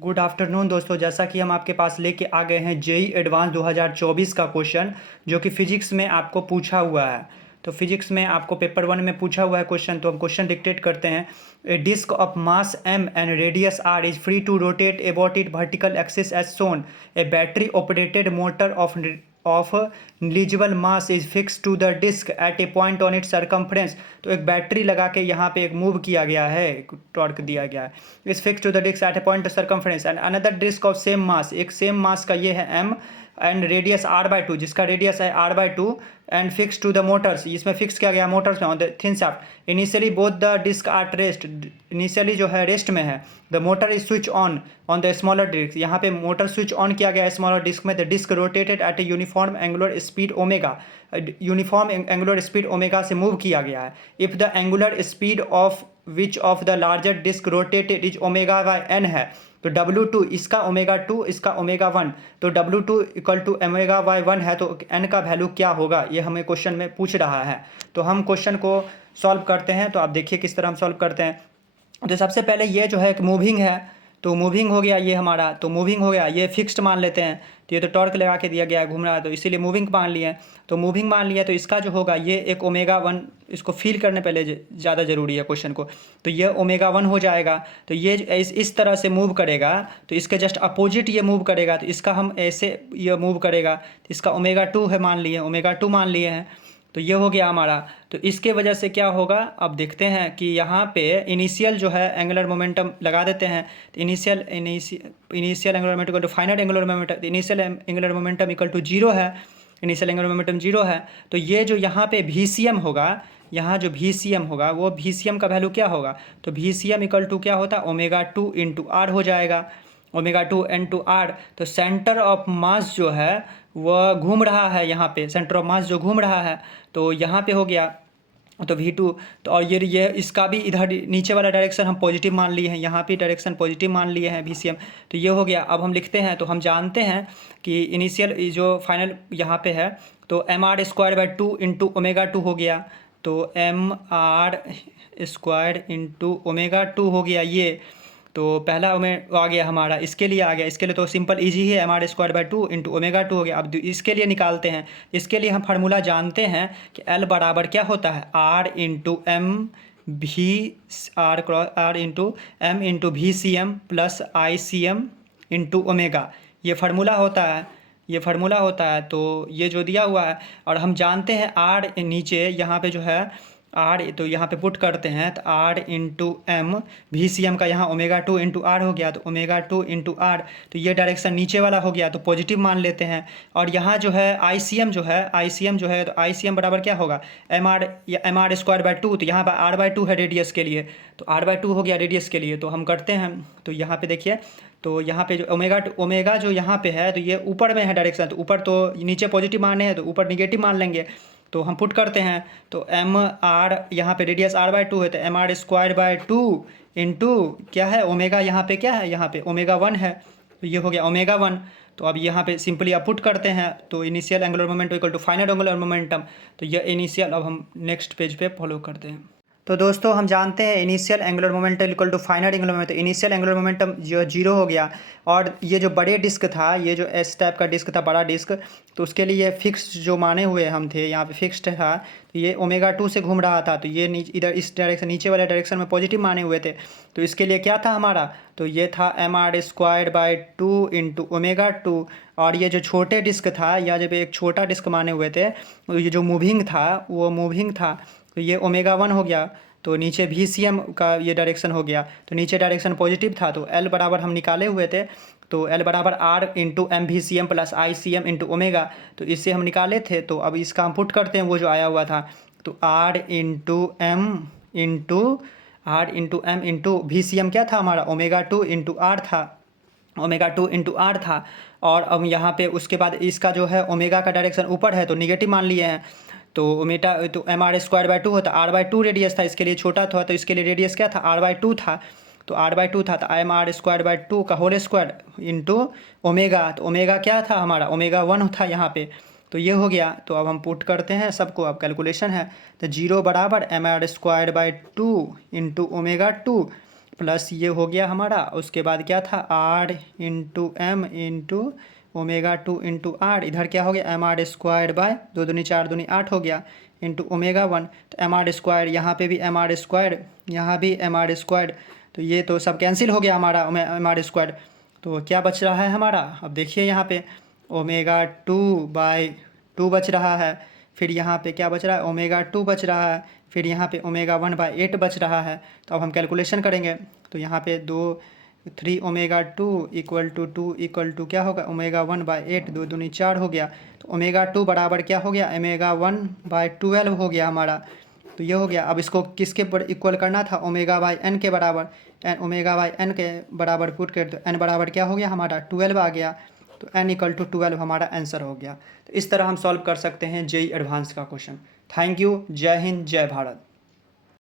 Good afternoon दोस्तों, जैसा कि हम आपके पास लेके आ गए हैं जेई एडवांस 2024 का क्वेश्चन जो कि फिजिक्स में आपको पूछा हुआ है। तो फिजिक्स में आपको पेपर 1 में पूछा हुआ है क्वेश्चन, तो हम क्वेश्चन डिक्टेट करते हैं। A disk of mass m and radius r is free to rotate about it vertical axis as shown. A battery operated motor of negligible mass is fix to the disc at a point on it circumference. तो एक battery लगा के यहाँ पे एक move किया गया है, टॉर्क दिया गया है। Is fix to the disc at a point circumference and another disc of same mass, एक सेम मास का ये है m एंड रेडियस r/2, जिसका रेडियस है r/2 and fix to the motors, इसमें फिक्स किया गया मोटर्स में on the thin shaft. Initially both the disc are rest, initially जो है रेस्ट में है। The motor is switch on the smaller disc, यहाँ पे मोटर स्विच ऑन किया गया है स्मॉलर डिस्क में। The disc rotated at a uniform angular speed omega, uniform angular speed omega से मूव किया गया है। If the angular speed of which of the larger disc rotated is omega by n है, तो W2 इसका omega 2 इसका omega 1, तो W2 equal to omega by 1 है, तो n का वैल्यू क्या होगा, ये हमें क्वेश्चन में पूछ रहा है। तो हम क्वेश्चन को सॉल्व करते हैं। तो आप देखिए किस तरह हम सॉल्व करते हैं। तो सबसे पहले ये जो है एक मूविंग है, तो मूविंग हो गया ये हमारा, तो मूविंग हो गया, ये फिक्स्ड मान लेते हैं। तो ये तो टॉर्क लगा के दिया गया है, घूम रहा है, तो इसीलिए मूविंग मान लिए। तो मूविंग मान लिया, तो इसका जो होगा ये एक ओमेगा 1, इसको फील करने पहले ज़्यादा ज़रूरी है क्वेश्चन को। तो ये ओमेगा 1 हो जाएगा। तो ये इस तरह से मूव करेगा, तो इसके जस्ट अपोजिट ये मूव करेगा, तो इसका हम ऐसे ये मूव करेगा, तो इसका ओमेगा 2 है, मान लिए ओमेगा 2 मान लिए हैं। तो ये हो गया हमारा। तो इसके वजह से क्या होगा, अब देखते हैं कि यहाँ पे इनिशियल जो है एंगुलर मोमेंटम लगा देते हैं। तो initial angular momentum equal to final angular momentum, initial angular momentum equal to 0 है, इनिशियल एंगुलर मोमेंटम 0 है। तो ये जो यहाँ पे VCM होगा, यहाँ जो VCM होगा वो VCM का वैल्यू क्या होगा, तो VCM इक्वल टू क्या होता है, ओमेगा 2 इंटू आर हो जाएगा, ओमेगा 2 इंटू आर। तो सेंटर ऑफ मास जो है वह घूम रहा है, यहाँ पे सेंटर ऑफ मास जो घूम रहा है, तो यहाँ पे हो गया तो V2। तो और ये इसका भी इधर नीचे वाला डायरेक्शन हम पॉजिटिव मान लिए हैं, यहाँ पे डायरेक्शन पॉजिटिव मान लिए हैं VCM। तो ये हो गया। अब हम लिखते हैं, तो हम जानते हैं कि इनिशियल जो फाइनल यहाँ पे है, तो mr²/2 इंटू ओमेगा 2 हो गया, तो mr² इंटू ओमेगा 2 हो गया ये। तो पहला आ गया हमारा, इसके लिए आ गया, इसके लिए तो सिंपल इजी है, mr²/2 इंटू ओमेगा 2 हो गया। अब इसके लिए निकालते हैं। इसके लिए हम फार्मूला जानते हैं कि L बराबर क्या होता है, R इंटू एम भी R into m into VCM plus ICM into omega, ये फार्मूला होता है, ये फार्मूला होता है। तो ये जो दिया हुआ है, और हम जानते हैं R नीचे यहाँ पे जो है R, तो यहाँ पे पुट करते हैं, तो R इंटू एम, VCM का यहाँ ओमेगा 2 इंटू आर हो गया, तो ओमेगा 2 इंटू आर। तो ये डायरेक्शन नीचे वाला हो गया, तो पॉजिटिव मान लेते हैं। और यहाँ जो है ICM जो है, तो ICM बराबर क्या होगा, mr²/2, तो यहाँ पर r/2 है रेडियस के लिए, तो r/2 हो गया रेडियस के लिए। तो हम करते हैं, तो यहाँ पे देखिए, तो यहाँ पे जो ओमेगा जो यहाँ पे है, तो ये ऊपर में है डायरेक्शन, तो ऊपर, तो नीचे पॉजिटिव माने हैं तो ऊपर निगेटिव मान लेंगे। तो हम पुट करते हैं, तो mr, यहाँ पे रेडियस r/2 है, तो mr²/2 इंटू क्या है, ओमेगा यहाँ पे क्या है, यहाँ पे ओमेगा 1 है, तो ये हो गया ओमेगा 1। तो अब यहाँ पे सिंपली आप पुट करते हैं, तो initial angular momentum equal to final angular momentum. तो ये इनिशियल, अब हम नेक्स्ट पेज पे फॉलो करते हैं। तो दोस्तों हम जानते हैं initial angular momentum equal to final angular momentum, initial angular momentum जो 0 हो गया। और ये जो बड़े डिस्क था, ये जो S टाइप का डिस्क था, बड़ा डिस्क, तो उसके लिए फिक्स जो माने हुए हम थे, यहाँ पे फिक्स्ड था, तो ये ओमेगा 2 से घूम रहा था, तो ये इधर इस डायरेक्शन, नीचे वाले डायरेक्शन में पॉजिटिव माने हुए थे। तो इसके लिए क्या था हमारा, तो ये था mr²/2 इंटू ओमेगा 2। और ये जो छोटे डिस्क था, या जब एक छोटा डिस्क माने हुए थे, तो ये जो मूविंग था वो मूविंग था, तो ये ओमेगा 1 हो गया। तो नीचे VCM का ये डायरेक्शन हो गया, तो नीचे डायरेक्शन पॉजिटिव था, तो L बराबर हम निकाले हुए थे, तो L बराबर R into m VCM plus ICM into omega, तो इससे हम निकाले थे। तो अब इसका हम पुट करते हैं, वो जो आया हुआ था, तो R into m into VCM क्या था हमारा, ओमेगा 2 इंटू आर था, ओमेगा 2 इंटू आर था। और अब यहाँ पे उसके बाद इसका जो है ओमेगा का डायरेक्शन ऊपर है, तो निगेटिव मान लिए हैं, तो तो mr²/2 होता, r/2 रेडियस था, इसके लिए छोटा था, तो इसके लिए रेडियस क्या था, r/2 था, तो r/2 था, तो mr²/2 का होल स्क्वायर इंटू ओमेगा, तो ओमेगा क्या था हमारा, ओमेगा 1 था यहाँ पे। तो ये हो गया। तो अब हम पुट करते हैं सबको, अब कैलकुलेशन है, तो 0 बराबर mr²/2 इंटू ओमेगा 2 प्लस ये हो गया हमारा, उसके बाद क्या था R into m into omega 2 into R, इधर क्या हो गया एम आर स्क्वायर बाय 2 दूनी 4 दूनी 8 हो गया इंटू ओमेगा 1, तो एम आर स्क्वायर, यहाँ पे भी एम आर स्क्वायर, यहाँ भी एम आर स्क्वायर, तो ये तो सब कैंसिल हो गया हमारा एम आर स्क्वायर। तो क्या बच रहा है हमारा, अब देखिए यहाँ पे ओमेगा 2/2 बच रहा है, फिर यहाँ पे क्या बच रहा है ओमेगा 2 बच रहा है, फिर यहाँ पे ओमेगा 1/8 बच रहा है। तो अब हम कैलकुलेशन करेंगे, तो यहाँ पे 3 omega 2 equal to 2 equal to क्या होगा ओमेगा 1/8, 2 दूनी 4 हो गया, तो ओमेगा 2 बराबर क्या हो गया ओमेगा 1/12 हो गया हमारा। तो ये हो गया, अब इसको किसके इक्वल करना था ओमेगा/n के बराबर, ओमेगा/n के बराबर पुट कर, तो n बराबर क्या हो गया हमारा 12 आ गया, तो n इक्वल टू 12 हमारा आंसर हो गया। तो इस तरह हम सॉल्व कर सकते हैं जेई एडवांस का क्वेश्चन। थैंक यू, जय हिंद, जय भारत।